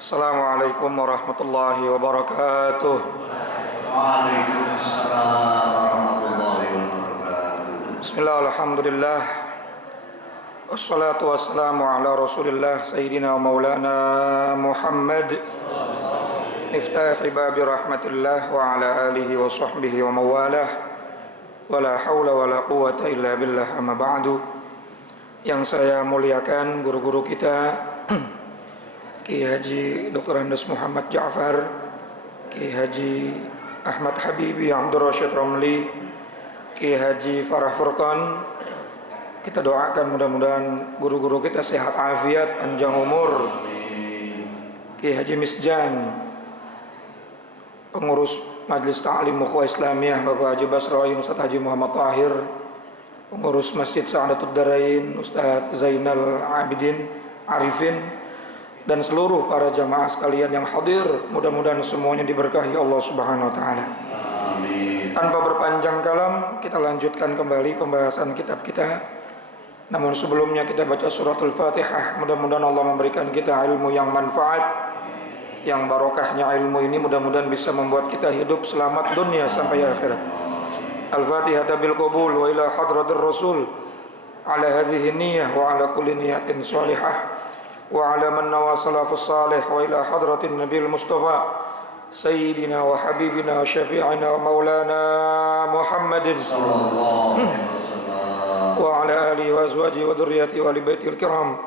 Assalamualaikum warahmatullahi wabarakatuh. Waalaikumsalam warahmatullahi wabarakatuh. Bismillah, alhamdulillah. Wassalatu wassalamu ala rasulillah Sayyidina wa maulana Muhammad Miftahi babi rahmatillah wa ala alihi wa sahbihi wa mawalah. Wa la hawla wa la quwata illa billah, amma ba'du. Yang saya muliakan guru-guru kita, Kiai Haji Dr. Andes Muhammad Ja'far, Kiai Haji Ahmad Habibi Abdul Rashid Ramli, Kiai Haji Farah Furqan. Kita doakan mudah-mudahan guru-guru kita sehat afiat, panjang umur. Kiai Haji Misjan, pengurus Majelis Ta'lim Ukhuwah Islamiyah Bapak Haji Basrain, Ustaz Haji Muhammad Tahir, pengurus Masjid Sa'adatud Darain Ustaz Zainal Abidin Arifin, dan seluruh para jamaah sekalian yang hadir, mudah-mudahan semuanya diberkahi Allah Subhanahu wa taala. Amin. Tanpa berpanjang kalam, kita lanjutkan kembali pembahasan kitab kita. Namun sebelumnya kita baca suratul Fatihah. Mudah-mudahan Allah memberikan kita ilmu yang manfaat, yang barokahnya ilmu ini mudah-mudahan bisa membuat kita hidup selamat dunia sampai akhirat. Al-Fatihah bil qabul wa ila hadratir Rasul ala hadhihi niyyah wa ala kulli niyatin salihah wa ala man nawa salafus salih wa ila hadratin Nabil Mustafa Sayyidina wa Habibina wa Syafi'ina wa Maulana Muhammadin Sallallahu alaihi wasallam. wa ala alihi wa azwajihi wa dhurriyyatihi wa ali baitil kiram,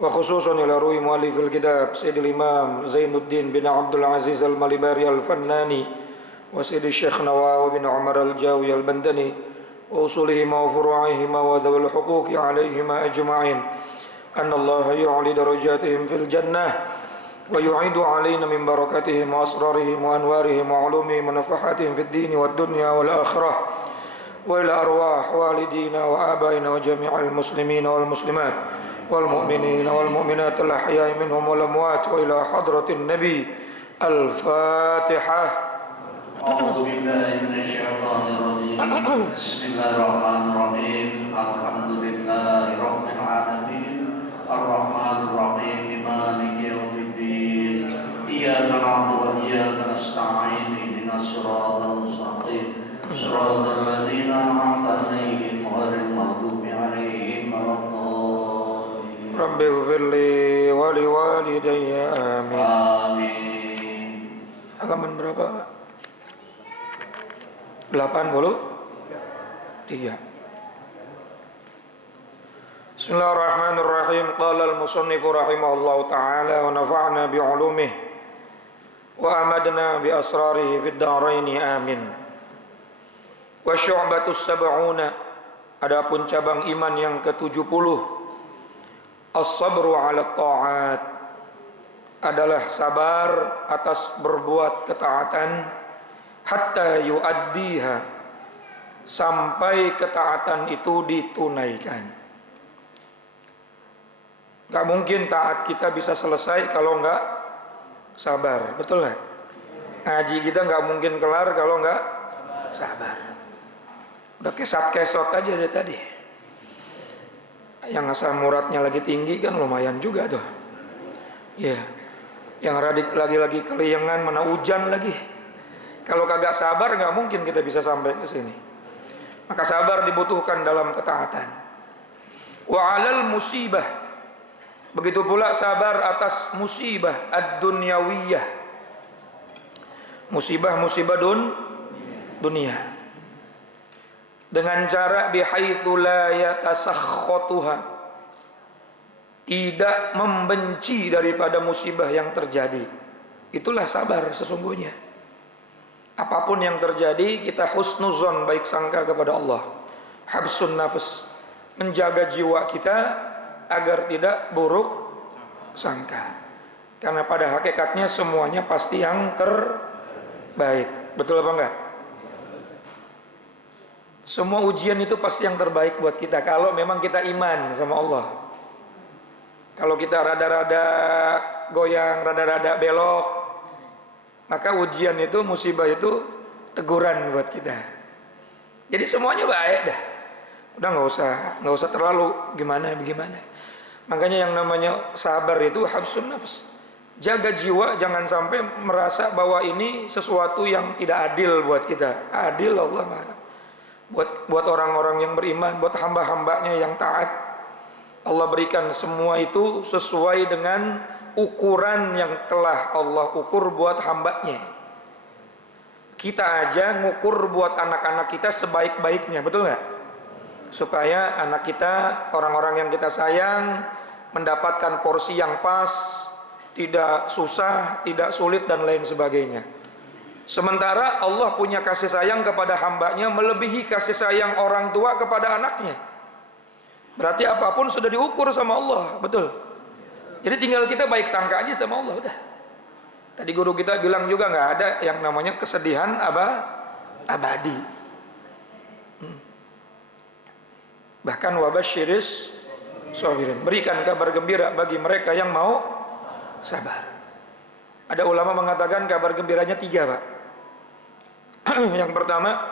wa khususan ila ruhi muallifil kitab Sayyidil Imam Zainuddin bin Abdul Aziz Al-Malibari Al-Fannani wa Sayyidi Syekh Nawawi bin Umar Al-Jawi Al-Bandani wa usulihima wa furu'ihima wa dhawil huquqi alaihima ajma'in. أن الله يعلي درجاتهم في الجنة ويعيد علينا من بركاتهم وأسرارهم وأنوارهم وعلومهم ونفحاتهم في الدين والدنيا والآخرة وإلى أرواح والدينا وآبائنا وجميع المسلمين والمسلمات والمؤمنين والمؤمنات الأحياء منهم والأموات وإلى حضرة النبي. الفاتحة. أعوذ بالله من الشيطان الرجيم. بسم الله الرحمن الرحيم. الحمد لله رب العالمين الرحمن الرحيم مالك يوم الدين إياك نعبد وإياك نستعين اهدنا الصراط المستقيم صراط الذين أنعمت عليهم غير المغضوب عليهم ولا الضالين. رب اغفر لي ولوالدي آمين. آمين. Halaman berapa, Pak? 83. Bismillahirrahmanirrahim. Qala al-musannif rahimahullahu ta'ala wa nafa'na bi'ulumihi wa amadna bi asrarihi fid dharaini amin. Wa syu'batus sab'una, adapun cabang iman yang ke-70, as-sabru 'ala ta'at, adalah sabar atas berbuat ketaatan, hatta yu'addiha, sampai ketaatan itu ditunaikan. Gak mungkin taat kita bisa selesai kalau gak sabar, betul gak? Ngaji kita gak mungkin kelar kalau gak sabar. Udah kesat-kesot aja dari tadi. Yang asam uratnya lagi tinggi kan lumayan juga tuh. Ya, yang lagi keliengan, mana hujan lagi. Kalau kagak sabar gak mungkin kita bisa sampai ke sini. Maka sabar dibutuhkan dalam ketaatan. Wa 'alal musibah, begitu pula sabar atas musibah ad-dunyawiyah, musibah-musibah dunia, dengan cara bihaitsu la yatasakhatuha, tidak membenci daripada musibah yang terjadi. Itulah sabar sesungguhnya. Apapun yang terjadi kita husnuzon, baik sangka kepada Allah. Habsun nafs, menjaga jiwa kita agar tidak buruk sangka. Karena pada hakikatnya semuanya pasti yang terbaik. Betul apa enggak? Semua ujian itu pasti yang terbaik buat kita kalau memang kita iman sama Allah. Kalau kita rada-rada goyang, rada-rada belok, maka ujian itu, musibah itu teguran buat kita. Jadi semuanya baik dah. Udah nggak usah terlalu gimana. Makanya yang namanya sabar itu habsun nafs, Jaga jiwa, jangan sampai merasa bahwa ini sesuatu yang tidak adil buat kita. Adil Allah buat orang-orang yang beriman, buat hamba-hambanya yang taat. Allah berikan semua itu sesuai dengan ukuran yang telah Allah ukur buat hambanya. Kita aja ngukur buat anak-anak kita sebaik-baiknya, betul nggak? Supaya anak kita, orang-orang yang kita sayang, mendapatkan porsi yang pas, tidak susah, tidak sulit dan lain sebagainya. Sementara Allah punya kasih sayang kepada hambanya melebihi kasih sayang orang tua kepada anaknya. Berarti apapun sudah diukur sama Allah, betul. Jadi tinggal kita baik sangka aja sama Allah, udah. Tadi guru kita bilang juga nggak ada yang namanya kesedihan abadi. Bahkan wabasyiris sabirin, berikan kabar gembira bagi mereka yang mau sabar. Ada ulama mengatakan kabar gembiranya 3, Pak. Yang pertama,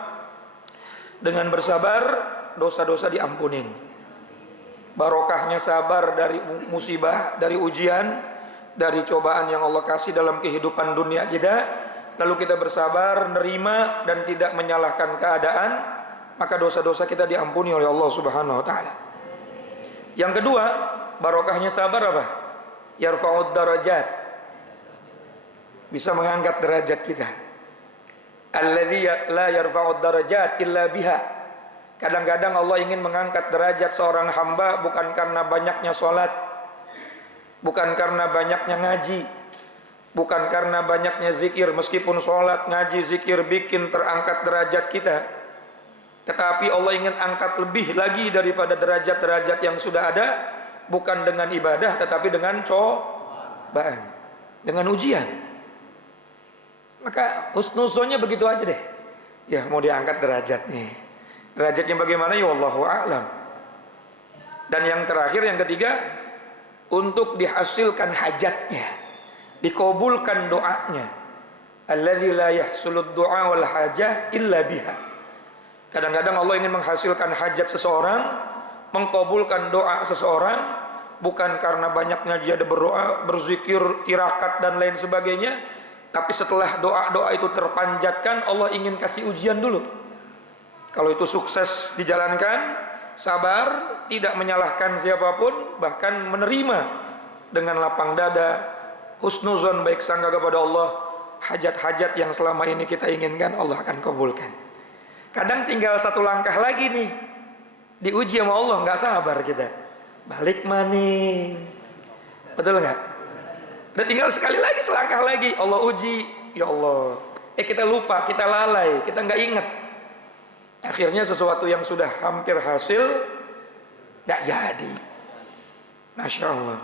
dengan bersabar dosa-dosa diampunin. Barokahnya sabar dari musibah, dari ujian, dari cobaan yang Allah kasih dalam kehidupan dunia kita. Lalu kita bersabar, nerima dan tidak menyalahkan keadaan, maka dosa-dosa kita diampuni oleh Allah Subhanahu wa taala. Yang kedua, barokahnya sabar apa? Yarfa'ud darajat, bisa mengangkat derajat kita. Alladzi la yarfa'ud darajat illa biha. Kadang-kadang Allah ingin mengangkat derajat seorang hamba bukan karena banyaknya sholat, bukan karena banyaknya ngaji, bukan karena banyaknya zikir. Meskipun sholat, ngaji, zikir bikin terangkat derajat kita, tetapi Allah ingin angkat lebih lagi daripada derajat-derajat yang sudah ada. Bukan dengan ibadah, tetapi dengan cobaan, dengan ujian. Maka husnuzonnya begitu aja deh. Ya mau diangkat derajatnya. Derajatnya bagaimana? Ya Wallahu a'lam. Dan yang terakhir, yang ketiga, untuk dihasilkan hajatnya, dikabulkan doanya. Alladzi la yahsulud du'a wal hajah illa biha. Kadang-kadang Allah ingin menghasilkan hajat seseorang, mengkabulkan doa seseorang, bukan karena banyaknya dia berdoa, berzikir, tirakat dan lain sebagainya, tapi setelah doa-doa itu terpanjatkan, Allah ingin kasih ujian dulu. Kalau itu sukses dijalankan, sabar, tidak menyalahkan siapapun, bahkan menerima dengan lapang dada, husnuzon, baik sangka kepada Allah, hajat-hajat yang selama ini kita inginkan Allah akan kabulkan. Kadang tinggal satu langkah lagi nih, diuji sama Allah, nggak sabar kita, balik maning, betul nggak? Udah tinggal sekali lagi, selangkah lagi, Allah uji, ya Allah, kita lupa, kita lalai, kita nggak ingat. Akhirnya sesuatu yang sudah hampir hasil nggak jadi. Masya Allah.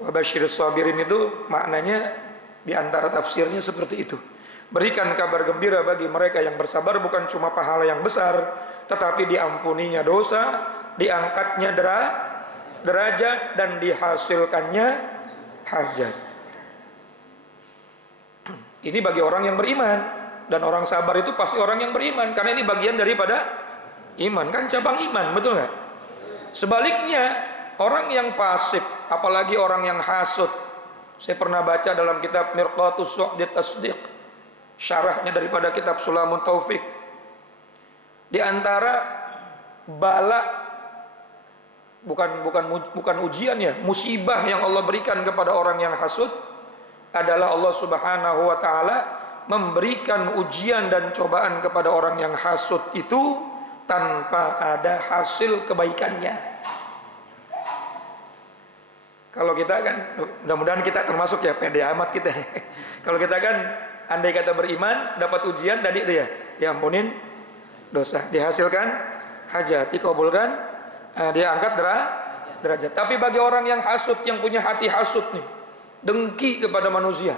Wabasyiris sabirin itu maknanya diantara tafsirnya seperti itu. Berikan kabar gembira bagi mereka yang bersabar, bukan cuma pahala yang besar, tetapi diampuninya dosa, diangkatnya derajat, dan dihasilkannya hajat. Ini bagi orang yang beriman. Dan orang sabar itu pasti orang yang beriman, karena ini bagian daripada iman, kan cabang iman, betul nggak? Sebaliknya, orang yang fasik, apalagi orang yang hasud. Saya pernah baca dalam kitab Mirqatus Su'dit Tasdiq, syarahnya daripada kitab Sulamun Taufik. Di antara bala, bukan ujian ya, musibah yang Allah berikan kepada orang yang hasud adalah Allah Subhanahu wa taala memberikan ujian dan cobaan kepada orang yang hasud itu tanpa ada hasil kebaikannya. Kalau kita kan, mudah-mudahan kita termasuk ya, pede amat kita. Kalau kita kan, andai kata beriman, dapat ujian tadi itu ya, diampunin dosa, dihasilkan hajat, dikabulkan, diangkat derajat. Tapi bagi orang yang hasud, yang punya hati hasud nih, dengki kepada manusia,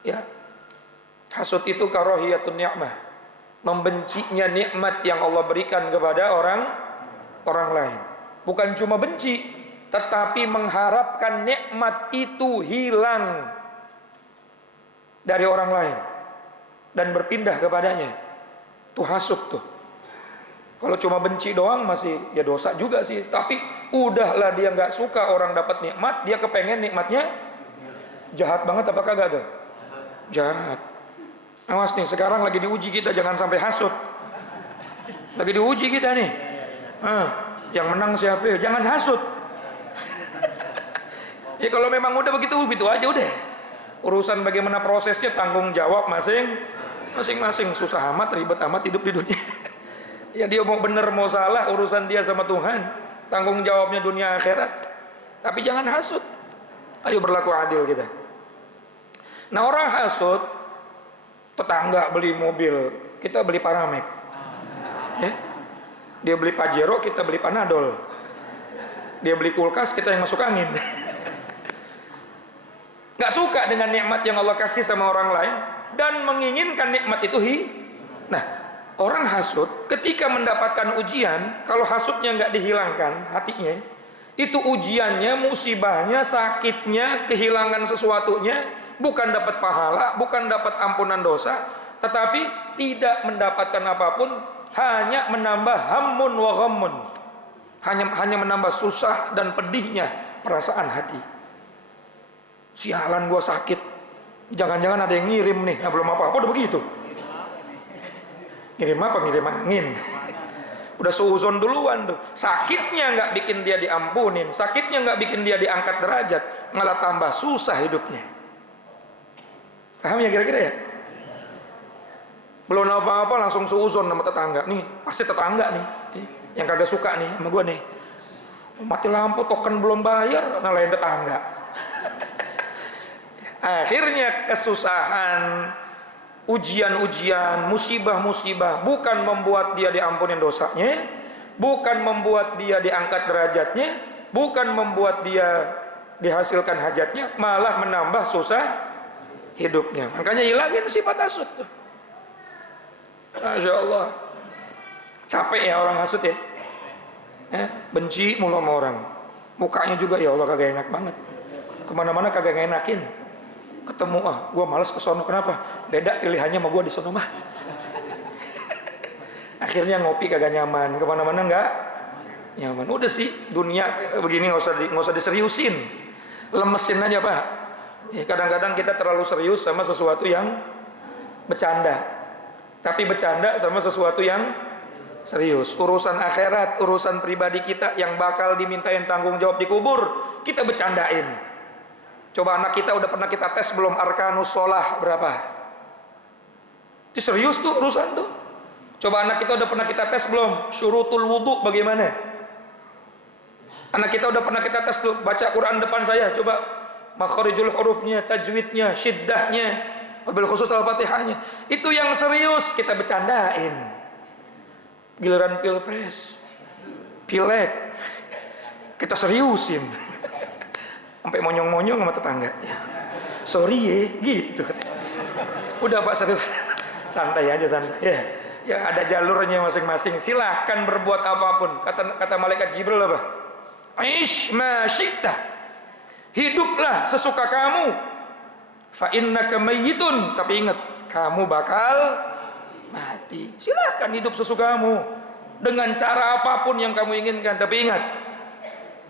ya, hasud itu karahiyatun ni'mah, membencinya nikmat yang Allah berikan kepada orang lain. Bukan cuma benci, tetapi mengharapkan nikmat itu hilang dari orang lain dan berpindah kepadanya. Itu hasud tuh. Kalau cuma benci doang masih ya dosa juga sih, tapi udahlah dia nggak suka orang dapat nikmat, dia kepengen nikmatnya Jahat banget apa kagak tuh? Jahat. Awas nih, sekarang lagi diuji kita, jangan sampai hasut. Lagi diuji kita nih. Yang menang siapa ya? Jangan hasut. Ya kalau memang udah begitu aja udah. Urusan bagaimana prosesnya tanggung jawab masing-masing. Susah amat, ribet amat hidup di dunia. Ya dia mau bener mau salah urusan dia sama Tuhan. Tanggung jawabnya dunia akhirat. Tapi jangan hasut. Ayo berlaku adil kita. Nah orang hasut, tetangga beli mobil, kita beli Paramek. Ya. Dia beli Pajero, kita beli Panadol. Dia beli kulkas, kita yang masuk angin. Gak suka dengan nikmat yang Allah kasih sama orang lain dan menginginkan nikmat itu Nah, orang hasut ketika mendapatkan ujian, kalau hasutnya gak dihilangkan hatinya, itu ujiannya, musibahnya, sakitnya, kehilangan sesuatunya, bukan dapat pahala, bukan dapat ampunan dosa, tetapi tidak mendapatkan apapun, hanya menambah hammun wa ghammun, hanya menambah susah dan pedihnya perasaan hati. Sialan gua sakit, jangan-jangan ada yang ngirim nih. Nah, belum apa-apa udah begitu. Ngirim apa? Ngirim angin. Udah suuzon duluan tuh. Sakitnya nggak bikin dia diampunin, sakitnya nggak bikin dia diangkat derajat, malah tambah susah hidupnya. Paham ya kira-kira ya? Belum apa-apa langsung suuzon sama tetangga. Nih pasti tetangga nih yang kagak suka nih sama gua nih. Mati lampu, token belum bayar, ngalahin tetangga. Akhirnya kesusahan, ujian-ujian, musibah-musibah bukan membuat dia diampunin dosanya, bukan membuat dia diangkat derajatnya, bukan membuat dia dihasilkan hajatnya, malah menambah susah hidupnya. Makanya hilangin sifat hasut tuh. Masya Allah. Capek ya orang hasut ya. Benci mulu sama orang. Mukanya juga ya Allah kagak enak banget. Kemana-mana kagak ngenakin. Ketemu gue malas ke sono, kenapa? Beda pilihannya sama gue di sono mah. Akhirnya ngopi kagak nyaman, kemana-mana nggak nyaman. Udah sih dunia begini nggak usah diseriusin, lemesin aja Pak. Ya, kadang-kadang kita terlalu serius sama sesuatu yang bercanda. Tapi bercanda sama sesuatu yang serius. Urusan akhirat, urusan pribadi kita yang bakal dimintain tanggung jawab di kubur, kita bercandain. Coba anak kita udah pernah kita tes belum arkanus sholah berapa? Itu serius tuh urusan tuh. Coba anak kita udah pernah kita tes belum syurutul wudu bagaimana? Anak kita udah pernah kita tes belum baca Quran depan saya, coba makharijul hurufnya, tajwidnya, syiddahnya, wabil khusus al-fatihahnya. Itu yang serius kita bercandain. Giliran pilpres, pileg, kita seriusin. Sampai monyong-monyong sama tetangga. Sorry ya, gitu. Udah Pak serius. Santai aja santai ya. Ya ada jalurnya masing-masing. Silahkan berbuat apapun. Kata malaikat Jibril apa? Aish ma syi'ta. Hiduplah sesuka kamu. Fa innaka mayyitun. Tapi ingat, kamu bakal mati. Silahkan hidup sesukamu dengan cara apapun yang kamu inginkan. Tapi ingat,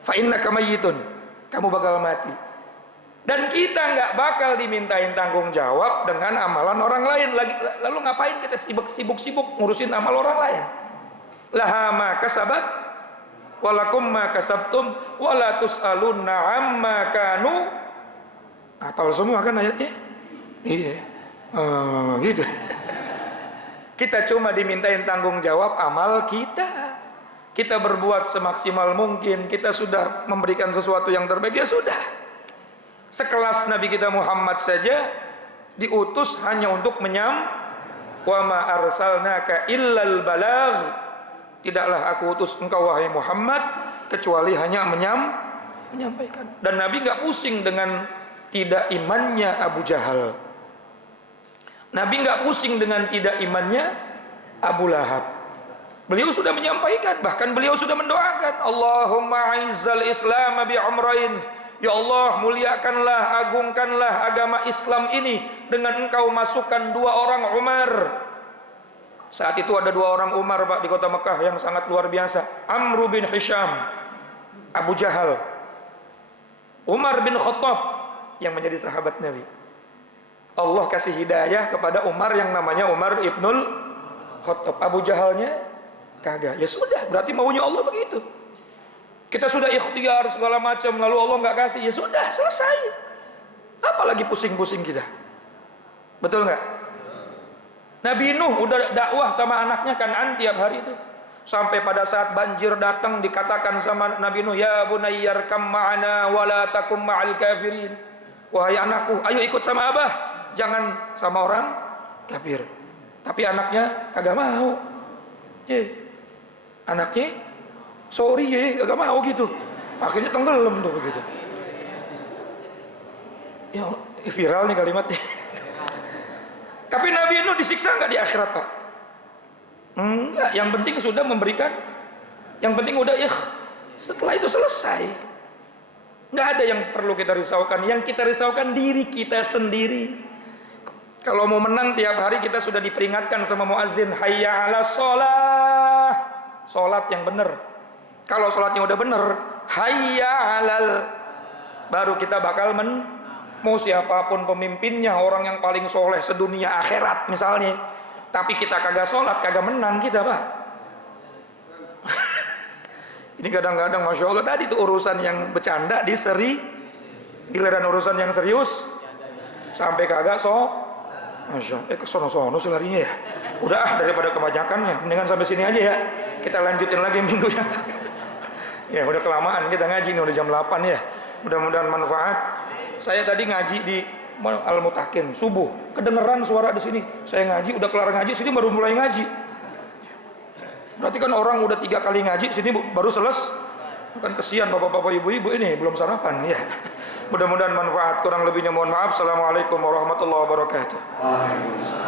fa innaka mayyitun. Kamu bakal mati. Dan kita nggak bakal dimintain tanggung jawab dengan amalan orang lain. Lalu ngapain kita sibuk ngurusin amal orang lain? Laha ma kasabat walakum ma kasabtum wala tus'alunna amma kanu. Hafal semua kan ayatnya? Iya. Gitu. Kita cuma dimintain tanggung jawab amal kita. Kita berbuat semaksimal mungkin, kita sudah memberikan sesuatu yang terbaik, ya sudah. Sekelas Nabi kita Muhammad saja diutus hanya untuk wa ma arsalnaka illal balagh. Tidaklah aku utus engkau wahai Muhammad kecuali hanya menyampaikan. Dan Nabi nggak pusing dengan tidak imannya Abu Jahal. Nabi nggak pusing dengan tidak imannya Abu Lahab. Beliau sudah menyampaikan, bahkan beliau sudah mendoakan, Allahumma aizzal Islam bi umrain. Ya Allah, muliakanlah, agungkanlah agama Islam ini dengan engkau masukkan 2 orang Umar. Saat itu ada 2 orang Umar Pak di kota Mekah yang sangat luar biasa. Amr bin Hisham, Abu Jahal, Umar bin Khattab, yang menjadi sahabat Nabi. Allah kasih hidayah kepada Umar yang namanya Umar ibnul Khattab. Abu Jahalnya kagak. Ya sudah, berarti maunya Allah begitu. Kita sudah ikhtiar segala macam, lalu Allah nggak kasih, ya sudah, selesai. Apalagi pusing-pusing kita. Betul nggak? Nabi Nuh udah dakwah sama anaknya Kan'an tiap hari itu. Sampai pada saat banjir datang dikatakan sama Nabi Nuh, ya bunayyarkam ma'ana wala takum ma'al kafirin. Wahai anakku, ayo ikut sama abah, jangan sama orang kafir. Tapi anaknya kagak mau. Anaknya sorry kagak mau gitu. Akhirnya tenggelam tuh begitu. Ya viral nih kalimatnya. Tapi Nabi Nuh disiksa nggak di akhirat, Pak? Enggak, yang penting sudah memberikan, yang penting udah setelah itu selesai. Nggak ada yang perlu kita risaukan. Yang kita risaukan diri kita sendiri. Kalau mau menang tiap hari kita sudah diperingatkan sama muazin, hayya 'alas shalah. Salat yang benar. Kalau salatnya udah benar, hayya 'alal, baru kita bakal mau siapapun pemimpinnya, orang yang paling soleh sedunia akhirat misalnya, tapi kita kagak sholat, kagak menang kita, Pak. Ini kadang-kadang Masya Allah, tadi tuh urusan yang bercanda diseri, giliran urusan yang serius sampai kagak Masya Allah, kesono-sono sih larinya ya. Udah daripada kebanyakan ya, mendingan sampai sini aja ya. Kita lanjutin lagi minggunya. Ya udah kelamaan kita ngaji nih, udah jam 8 ya. Mudah-mudahan manfaat. Saya tadi ngaji di Al-Mutakin subuh, kedengeran suara di sini. Saya ngaji, udah kelar ngaji, sini baru mulai ngaji. Berarti kan orang udah 3 kali ngaji, sini baru selesai. Kan kesian bapak-bapak ibu-ibu ini belum sarapan ya. Mudah-mudahan manfaat. Kurang lebihnya mohon maaf. Assalamualaikum warahmatullahi wabarakatuh. Waalaikumsalam.